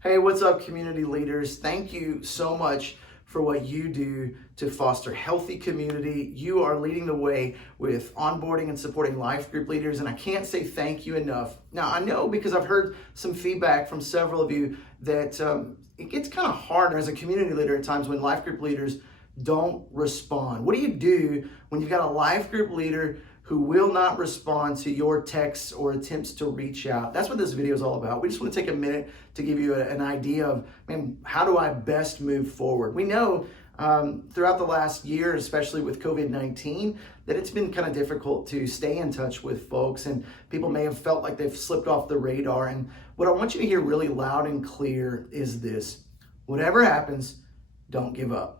Hey, what's up, community leaders? Thank you so much for what you do to foster healthy community. You are leading the way with onboarding and supporting life group leaders, and I can't say thank you enough. Now, I know because I've heard some feedback from several of you that it gets kind of hard as a community leader at times when life group leaders don't respond. What do you do when you've got a life group leader who will not respond to your texts or attempts to reach out? That's what this video is all about. We just want to take a minute to give you an idea of, how do I best move forward? We know throughout the last year, especially with COVID-19, that it's been kind of difficult to stay in touch with folks, and people may have felt like they've slipped off the radar. And what I want you to hear really loud and clear is this: whatever happens, don't give up.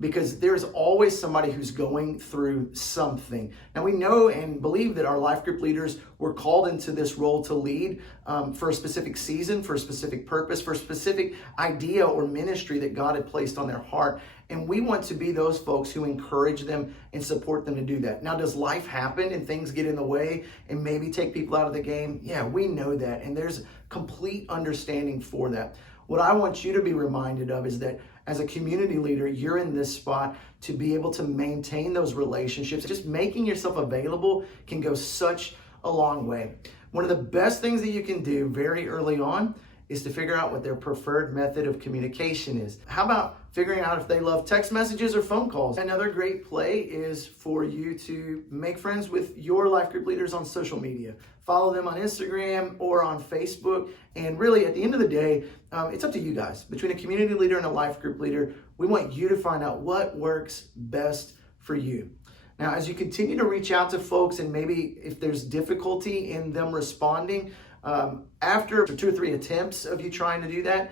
Because there's always somebody who's going through something. And we know and believe that our life group leaders were called into this role to lead for a specific season, for a specific purpose, for a specific idea or ministry that God had placed on their heart. And we want to be those folks who encourage them and support them to do that. Now, does life happen and things get in the way and maybe take people out of the game? Yeah, we know that. And there's complete understanding for that. What I want you to be reminded of is that as a community leader, you're in this spot to be able to maintain those relationships. Just making yourself available can go such a long way. One of the best things that you can do very early on is to figure out what their preferred method of communication is. How about figuring out if they love text messages or phone calls? Another great play is for you to make friends with your life group leaders on social media. Follow them on Instagram or on Facebook. And really, at the end of the day, it's up to you guys. Between a community leader and a life group leader, we want you to find out what works best for you. Now, as you continue to reach out to folks, and maybe if there's difficulty in them responding, after 2 or 3 attempts of you trying to do that,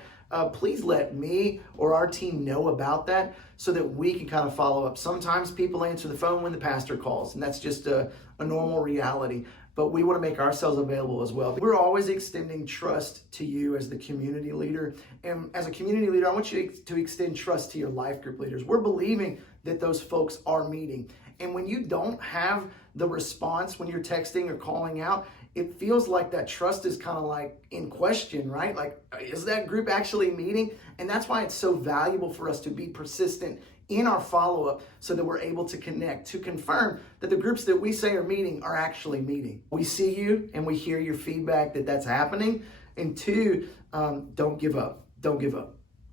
please let me or our team know about that so that we can kind of follow up. Sometimes people answer the phone when the pastor calls, and that's just a normal reality. But we want to make ourselves available as well. We're always extending trust to you as the community leader. And as a community leader, I want you to extend trust to your life group leaders. We're believing that those folks are meeting. And when you don't have the response when you're texting or calling out, it feels like that trust is kind of like in question, right? Like, is that group actually meeting? And that's why it's so valuable for us to be persistent in our follow-up so that we're able to connect, to confirm that the groups that we say are meeting are actually meeting. We see you and we hear your feedback that that's happening. And 2, don't give up. Don't give up.